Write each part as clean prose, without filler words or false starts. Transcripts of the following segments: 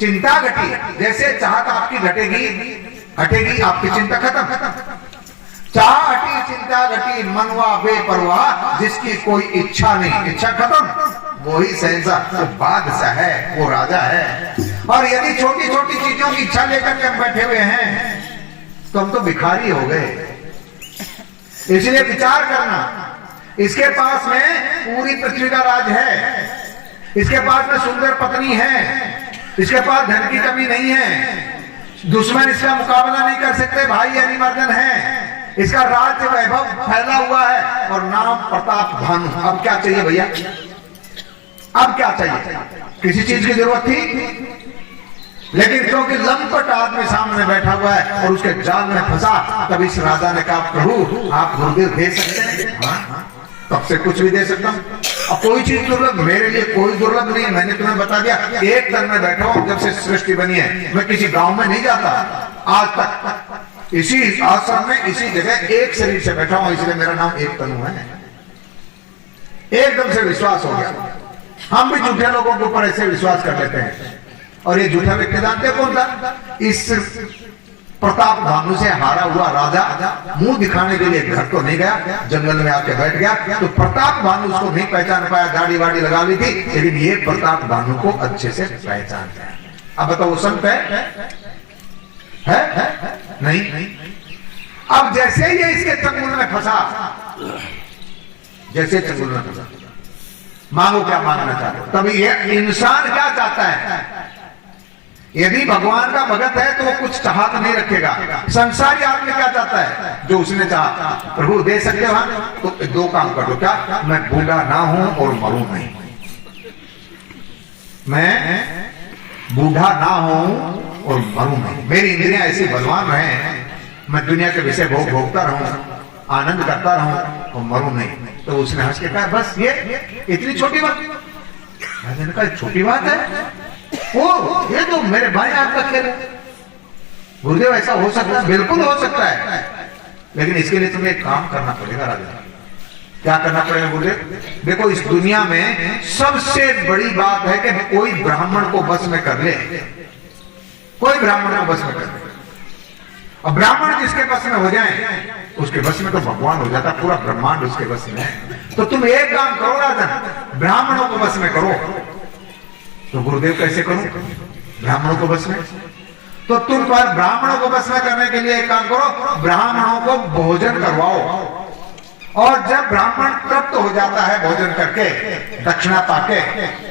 चिंता घटी, जैसे चाहत आपकी घटेगी हटेगी आपकी चिंता खत्म। चाह हटी चिंता घटी, मनवा बेपरवाह, जिसकी कोई इच्छा नहीं, इच्छा खत्म, वही शहंशाह, वो बादशाह है, वो राजा है। और यदि छोटी छोटी चीजों की इच्छा लेकर के हम बैठे हुए हैं तो हम तो भिखारी हो गए। इसलिए विचार करना, इसके पास में पूरी पृथ्वी का राज है, इसके पास में सुंदर पत्नी है, इसके पास धन की कमी नहीं है, दुश्मन इसका मुकाबला नहीं कर सकते, भाई अरिमर्दन है, इसका राज्य वैभव फैला हुआ है और नाम प्रताप भानु। अब क्या चाहिए भैया, अब क्या चाहिए? किसी चीज की जरूरत थी, लेकिन क्योंकि लंपट आदमी सामने बैठा हुआ है और उसके जाल में फंसा, तब इस राजा ने कहा प्रभु आप गुरुदेव दे सकते हैं? हाँ, तब से कुछ भी दे सकता हूं। अब कोई चीज दुर्लभ मेरे लिए कोई दुर्लभ नहीं है, मैंने तुम्हें बता दिया। एक तन में बैठा हूं, जब से सृष्टि बनी है मैं किसी गांव में नहीं जाता, आज तक इसी आश्रम में इसी जगह एक शरीर से बैठा हूं, इसलिए मेरा नाम एक तनु है। एकदम से विश्वास हो गया। हम भी झूठे लोगों के ऊपर ऐसे विश्वास कर लेते हैं। और ये झूठा व्यक्ति जानते कौन था? इस प्रताप भानु से हारा हुआ राजा मुंह दिखाने के लिए घर तो नहीं गया, जंगल में आके बैठ गया। तो प्रताप भानु उसको नहीं पहचान पाया, दाढ़ी वाड़ी लगा ली थी, लेकिन ये प्रताप भानु को अच्छे से पहचान गया। अब बताओ, वो संत है? नहीं। अब जैसे ही ये इसके चंगुल में फंसा, जैसे चंगुल में फंसा, मांगो क्या मांगना चाहते हो? तभी ये इंसान क्या चाहता है? यदि भगवान का भगत है तो वो कुछ चाहत नहीं रखेगा। संसारी आदमी क्या चाहता है? जो उसने चाहा, प्रभु दे सकते हो तो दो काम कर दो। क्या? मैं बूढ़ा ना हूं और मरूं नहीं, मैं बूढ़ा ना हूं और मरूं नहीं, मेरी इंद्रियां ऐसी बलवान रहे, मैं दुनिया के विषय भोग भोगता रहूं, आनंद करता रहूं और मरूं नहीं। तो उसने हंस के कहा बस ये इतनी छोटी बात? मैंने कहा छोटी बात है? ओ ये तो मेरे भाई आपका खेल है। गुरुदेव ऐसा हो सकता है? बिल्कुल हो सकता है, लेकिन इसके लिए तुम्हें एक काम करना पड़ेगा राजा। क्या करना पड़ेगा गुरुदेव? देखो, इस दुनिया में सबसे बड़ी बात है कि कोई ब्राह्मण को बस में कर ले, कोई ब्राह्मण को बस में कर ले। और ब्राह्मण जिसके बस में हो जाए उसके बस में तो भगवान हो जाता, पूरा ब्रह्मांड उसके बस में है। तो तुम एक काम करो राजन, ब्राह्मणों को बस में करो। तो गुरुदेव कैसे करूं ब्राह्मणों को बस में? तो तुम पर ब्राह्मणों को बस में करने के लिए एक काम करो, ब्राह्मणों को भोजन करवाओ। और जब ब्राह्मण तृप्त हो जाता है भोजन करके, दक्षिणा पाके,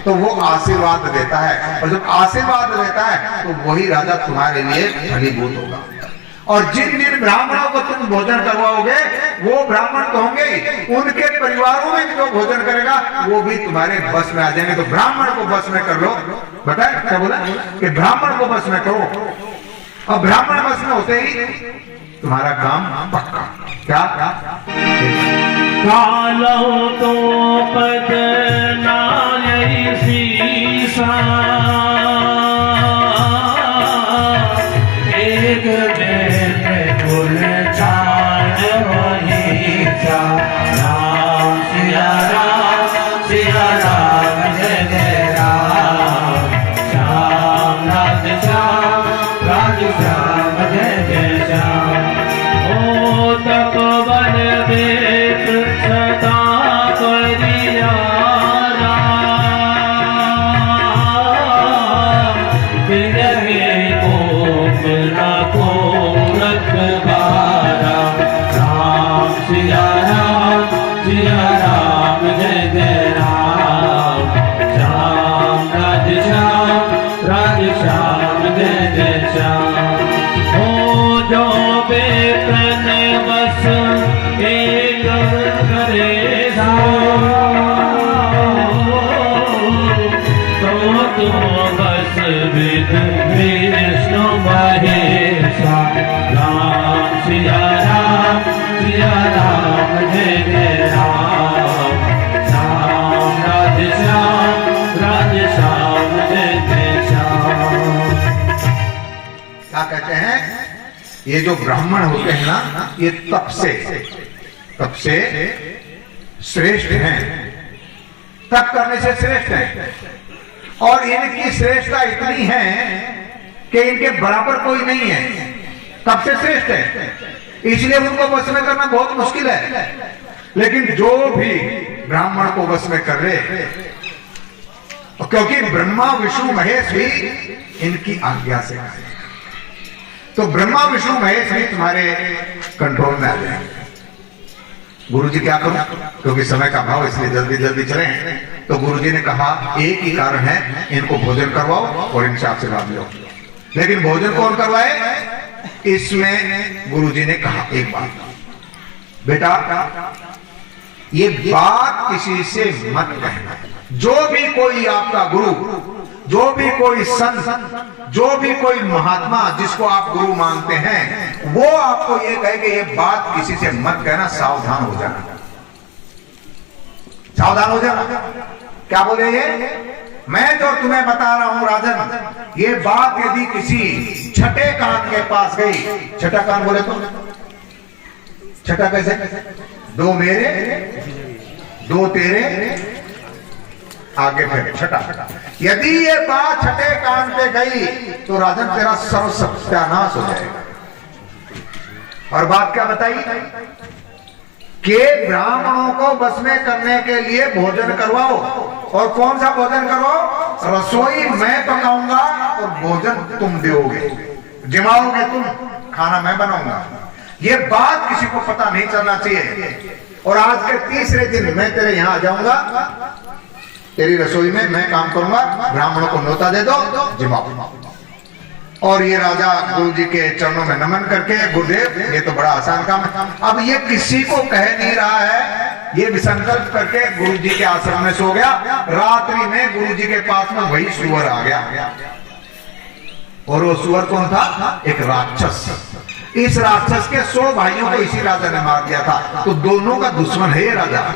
तो वो आशीर्वाद देता है। और जब आशीर्वाद देता है तो वही राजा तुम्हारे लिए फलीभूत होगा। और जिन जिन ब्राह्मणों को तुम भोजन करवाओगे वो ब्राह्मण तो होंगे, उनके परिवारों में जो भोजन करेगा वो भी तुम्हारे बस में आ जाएंगे। तो ब्राह्मण को बस में कर लो। बताए क्या बोला? कि ब्राह्मण को बस में करो, और ब्राह्मण बस में होते ही तुम्हारा काम पक्का। क्या? कालो तो पद नालय सीसा, एक ये जो ब्राह्मण होते हैं ना, ये तप से श्रेष्ठ हैं, तप करने से श्रेष्ठ हैं। और इनकी श्रेष्ठता इतनी है कि इनके बराबर कोई नहीं है। तब से श्रेष्ठ है, इसलिए उनको वश में करना बहुत मुश्किल है। लेकिन जो भी ब्राह्मण को वश में कर ले, क्योंकि ब्रह्मा विष्णु महेश भी इनकी आज्ञा से आए, तो ब्रह्मा विष्णु महेश भी तुम्हारे कंट्रोल में आ जाएंगे। गुरु जी क्या करूं, क्योंकि समय का अभाव, इसलिए जल्दी जल्दी चले। तो गुरु जी ने कहा एक ही कारण है, इनको भोजन करवाओ और इनसे आशीर्वाद लो। लेकिन भोजन कौन करवाए, इसमें गुरु जी ने कहा एक बात, बेटा ये बात किसी से मत कहना। जो भी कोई आपका गुरु, जो भी कोई संत, जो भी कोई महात्मा जिसको आप गुरु मानते हैं, वो आपको ये कहे कि ये बात किसी से मत कहना, सावधान हो जाना, सावधान हो जाना। क्या बोले ये, मैं जो तुम्हें बता रहा हूं राजन, ये बात यदि किसी छठे कान के पास गई, छठा कान बोले तो छठा कैसे, दो मेरे दो तेरे, आगे फिर छठा, यदि ये बात छठे कान पे गई तो राजन तेरा सर्व सत्यानाश हो जाएगा। और बात क्या बताई कि ब्राह्मणों को बस में करने के लिए भोजन करवाओ। और कौन सा भोजन करवाओ, रसोई मैं पकाऊंगा और भोजन तुम दोगे, जिमाओगे तुम, खाना मैं बनाऊंगा। ये बात किसी को पता नहीं चलना चाहिए। और आज के तीसरे दिन मैं तेरे यहां आ जाऊंगा, तेरी रसोई में मैं काम करूंगा, ब्राह्मणों को न्योता दे दो, जिमाओ। और ये राजा गुरु जी के चरणों में नमन करके, गुरुदेव ये तो बड़ा आसान काम है। अब ये किसी को कह नहीं रहा है, ये विसंकल्प करके गुरु जी के आश्रम में सो गया। रात्रि में गुरु जी के पास में वही सुअर आ गया। और वो सुअर कौन था, एक राक्षस। इस राक्षस के 100 भाइयों को इसी राजा ने मार दिया था। तो दोनों का दुश्मन है ये राजा।